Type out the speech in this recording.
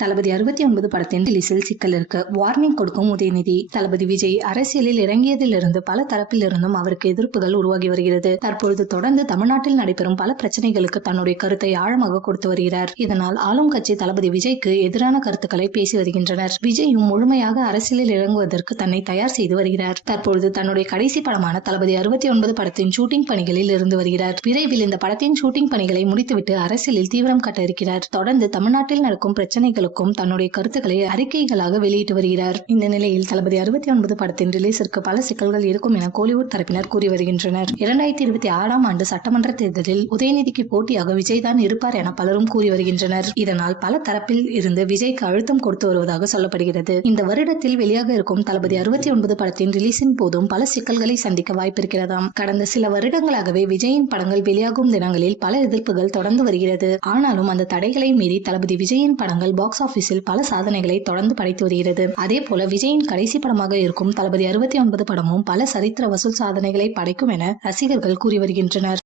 தளபதி 69 படத்தின் ரிலீஸில் சிக்கல் இருக்கு. வார்னிங் கொடுக்கும் உதயநிதி. தளபதி விஜய் அரசியலில் இறங்கியதிலிருந்து பல தரப்பிலிருந்தும் அவருக்கு எதிர்ப்புகள் உருவாகி வருகிறது. தற்பொழுது தொடர்ந்து தமிழ்நாட்டில் நடைபெறும் பல பிரச்சனைகளுக்கு தன்னுடைய கருத்தை ஆழமாக கொடுத்து வருகிறார். இதனால் ஆளும் கட்சி தளபதி விஜய்க்கு எதிரான கருத்துக்களை பேசி வருகின்றனர். விஜயும் முழுமையாக அரசியலில் இறங்குவதற்கு தன்னை தயார் செய்து வருகிறார். தற்பொழுது தன்னுடைய கடைசி படமான தளபதி 69 படத்தின் ஷூட்டிங் பணிகளில் இருந்து வருகிறார். விரைவில் இந்த படத்தின் ஷூட்டிங் பணிகளை முடித்துவிட்டு அரசியலில் தீவிரம் காட்ட இருக்கிறார். தொடர்ந்து தமிழ்நாட்டில் நடக்கும் பிரச்சனைகளுக்கும் தன்னுடைய கருத்துக்களை அறிக்கைகளாக வெளியிட்டு வருகிறார். இந்த நிலையில் தளபதி 69 படத்தின் ரிலீஸிற்கு பல சிக்கல்கள் இருக்கும் என கோலிவுட் தரப்பினர் கூறி வருகின்றனர். 2026ஆம் ஆண்டு சட்டமன்ற தேர்தலில் உதயநிதிக்கு போட்டியாக விஜய் தான் இருப்பார் என பலரும் கூறி வருகின்றனர். இதனால் பல தரப்பில் இருந்து விஜய்க்கு அழுத்தம் கொடுத்து வருவதாக சொல்லப்படுகிறது. இந்த வருடத்தில் வெளியாக இருக்கும் தளபதி 69 படத்தின் ரிலீஸின் போதும் பல சிக்கல்களை சந்திக்க வாய்ப்பிருக்கிறதாம். கடந்த சில வருடங்களாகவே விஜயின் படங்கள் வெளியாகும் தினங்களில் பல எதிர்ப்புகள் தொடர்ந்து வருகிறது. ஆனாலும் அந்த தடைகளை மீறி தளபதி விஜயின் படங்கள் பாக்ஸ் ஆபீஸில் பல சாதனைகளை தொடர்ந்து படைத்து வருகிறது. அதே போல விஜயின் கடைசி படமாக இருக்கும் தளபதி 69 படமும் பல சரித்திர வசூல் சாதனைகளை படைக்கும் என ரசிகர்கள் கூறி வருகின்றனர்.